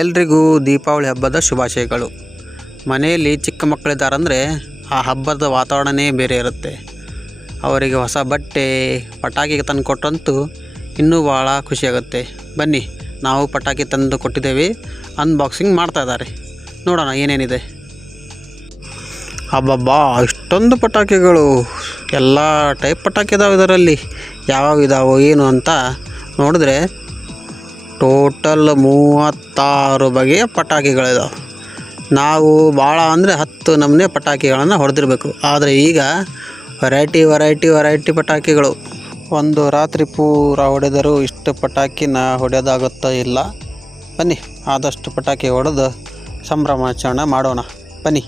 ಎಲ್ರಿಗೂ ದೀಪಾವಳಿ ಹಬ್ಬದ ಶುಭಾಶಯಗಳು. ಮನೆಯಲ್ಲಿ ಚಿಕ್ಕ ಮಕ್ಕಳಿದ್ದಾರಂದರೆ ಆ ಹಬ್ಬದ ವಾತಾವರಣವೇ ಬೇರೆ ಇರುತ್ತೆ. ಅವರಿಗೆ ಹೊಸ ಬಟ್ಟೆ ಪಟಾಕಿ ತಂದು ಕೊಟ್ಟಂತೂ ಇನ್ನೂ ಭಾಳ ಖುಷಿಯಾಗುತ್ತೆ. ಬನ್ನಿ, ನಾವು ಪಟಾಕಿ ತಂದು ಕೊಟ್ಟಿದ್ದೇವೆ, ಅನ್ಬಾಕ್ಸಿಂಗ್ ಮಾಡ್ತಾ ಇದ್ದಾರೆ, ನೋಡೋಣ ಏನೇನಿದೆ. ಅಬ್ಬಬ್ಬಾ, ಇಷ್ಟೊಂದು ಪಟಾಕಿಗಳು! ಎಲ್ಲ ಟೈಪ್ ಪಟಾಕಿ ಇದಾವೆ ಇದರಲ್ಲಿ. ಯಾವ್ಯಾವ ಇದಾವೆ ಏನು ಅಂತ ನೋಡಿದ್ರೆ ಟೋಟಲ್ 36 ಬಗೆಯ ಪಟಾಕಿಗಳಿದಾವೆ. ನಾವು ಭಾಳ ಅಂದರೆ 10 ನಮೂನೆ ಪಟಾಕಿಗಳನ್ನು ಹೊಡೆದಿರಬೇಕು. ಆದರೆ ಈಗ ವೆರೈಟಿ ಪಟಾಕಿಗಳು. ಒಂದು ರಾತ್ರಿ ಪೂರ ಹೊಡೆದರೂ ಇಷ್ಟು ಪಟಾಕಿನ ಹೊಡೆಯೋದಾಗುತ್ತಾ ಇಲ್ಲ. ಬನ್ನಿ, ಆದಷ್ಟು ಪಟಾಕಿ ಹೊಡೆದು ಸಂಭ್ರಮಾಚರಣೆ ಮಾಡೋಣ. ಬನ್ನಿ.